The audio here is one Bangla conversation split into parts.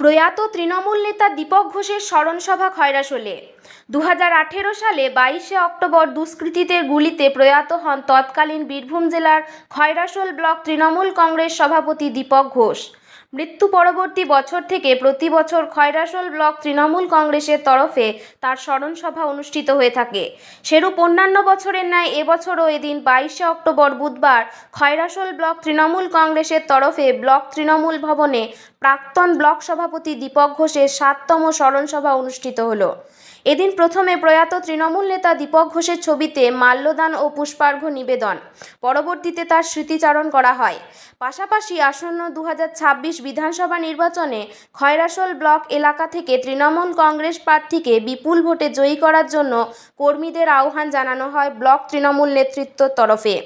প্রয়াত তৃণমূল নেতা দীপক ঘোষের স্মরণসভা খয়রাসোলে দু হাজার আঠেরো সালে বাইশে অক্টোবর দুষ্কৃতীদের গুলিতে প্রয়াত হন তৎকালীন বীরভূম জেলার খয়রাসোল ব্লক তৃণমূল কংগ্রেস সভাপতি দীপক ঘোষ। মৃত্যু পরবর্তী বছর থেকে প্রতি বছর খয়রাশোল ব্লক তৃণমূল কংগ্রেসের তরফে তার স্মরণসভা অনুষ্ঠিত হয়ে থাকে। সেরূপ অন্যান্য বছরের ন্যায় এবছরও এদিন বাইশে অক্টোবর বুধবার খয়রাশোল ব্লক তৃণমূল কংগ্রেসের তরফে ব্লক তৃণমূল ভবনে প্রাক্তন ব্লক সভাপতি দীপক ঘোষের সাততম স্মরণসভা অনুষ্ঠিত হলো। এদিন প্রথমে প্রয়াত তৃণমূল নেতা দীপক ঘোষের ছবিতে মাল্যদান ও পুষ্পার্ঘ্য নিবেদন। পরবর্তীতে তার স্মৃতিচারণ করা হয়। পাশাপাশি আসন্ন দু হাজার ছাব্বিশ বিধানসভা নির্বাচনে খয়রাশোল ব্লক এলাকা থেকে তৃণমূল কংগ্রেস প্রার্থীকে বিপুল ভোটে জয়ী করার জন্য কর্মীদের আহ্বান জানানো হয় ব্লক তৃণমূল নেতৃত্বর তরফে।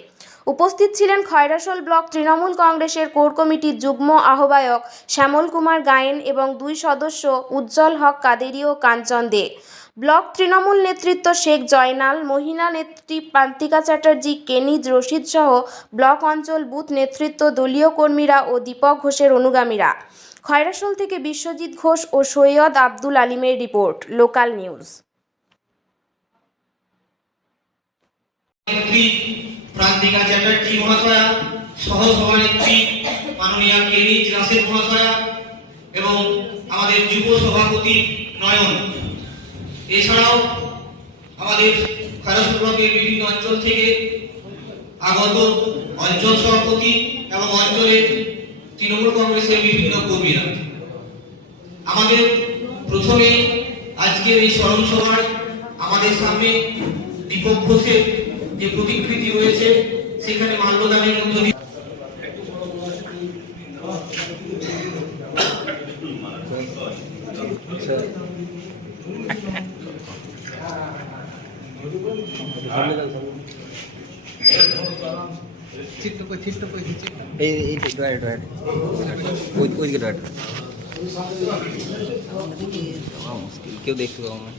উপস্থিত ছিলেন খয়রাশোল ব্লক তৃণমূল কংগ্রেসের কোর কমিটির যুগ্ম আহ্বায়ক শ্যামল কুমার গায়েন এবং দুই সদস্য উজ্জ্বল হক কাদেরি ও কাঞ্চন দে। ব্লক তৃণমূল নেতৃত্ব শেখ জয়নাল, মহিলা নেত্রী প্রান্তিকা চ্যাটার্জি, কেনিজ রশিদ সহ ব্লক অঞ্চল বুথ নেতৃত্ব, দলীয় কর্মীরা ও দীপক ঘোষের অনুগামীরা। খয়রাশোল থেকে বিশ্বজিৎ ঘোষ ও Syed Abdul আলিমের report, local news. Prantika Chatterjee মহাশয়া, সহ সভানেত্রী কেনিজ রাসেল মহাশয়া এবং আমাদের যুব সভাপতি নয়ন। এছাড়াও আমাদের ব্লকের বিভিন্ন অঞ্চল থেকে আগত অঞ্চল সভাপতি এবং অঞ্চলের তৃণমূল কংগ্রেসের বিভিন্ন কর্মীরা। আমাদের প্রথমে আজকের এই স্মরণ সভায় আমাদের সামনে দীপক ঘোষের যে প্রতিকৃতি রয়েছে, সেখানে মাল্যদানের মধ্য দিয়ে क्यों देख रहा हूँ मैं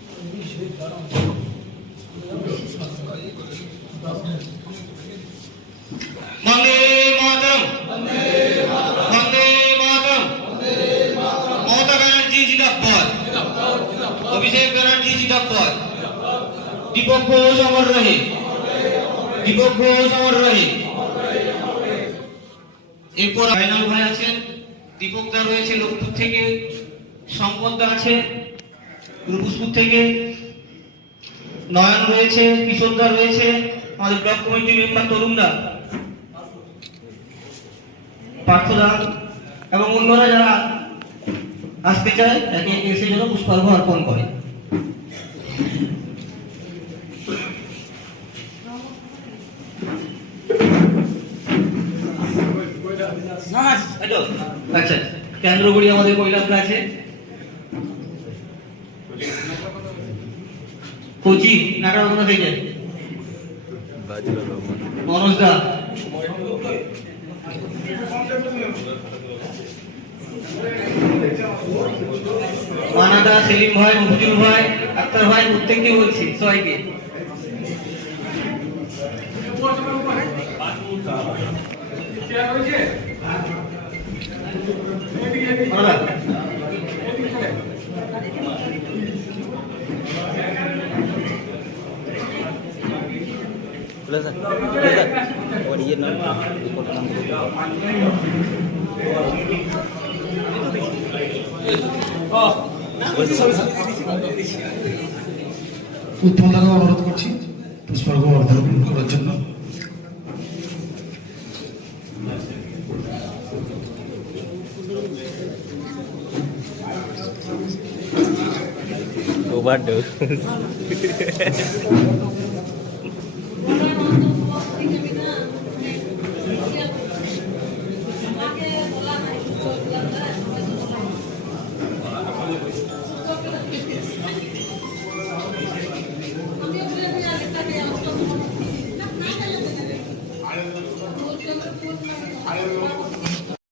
अभिषेक बनर्जी जी का पद দীপক ঘোষ অমর রহে। দীপক ঘোষ অমর রহে। এরপর আইনাল ভাই আছেন দীপক দা রয়েছে লোকপুর থেকে সম্পদ দা আছে, রূপসপুর থেকে, নয়ন রয়েছে কিশোর দা রয়েছে, আমাদের ব্লক কমিটির মেম্বার তরুণ দা পার্থদা, এবং অন্যরা যারা আসতে চায়, তাকে এসে যেন পুষ্পার্ঘ অর্পণ করে এই তো? আচ্ছা কেন্দ্রগুড়ি আমাদের কৈলাসদা আছে? কোচি কোথা থেকে? মনোজ দা মানাদা সেলিম ভাই মফিজুল ভাই আক্তার ভাই প্রত্যেককে বলছি সবাইকে। মানাদা, বলে স্যার বলে স্যার ওর ইয়ের নাম নাম উত্তমদাকে অনুরোধ করছি পুষ্পার্ঘ অর্ধন করার জন্য ওভারডোজ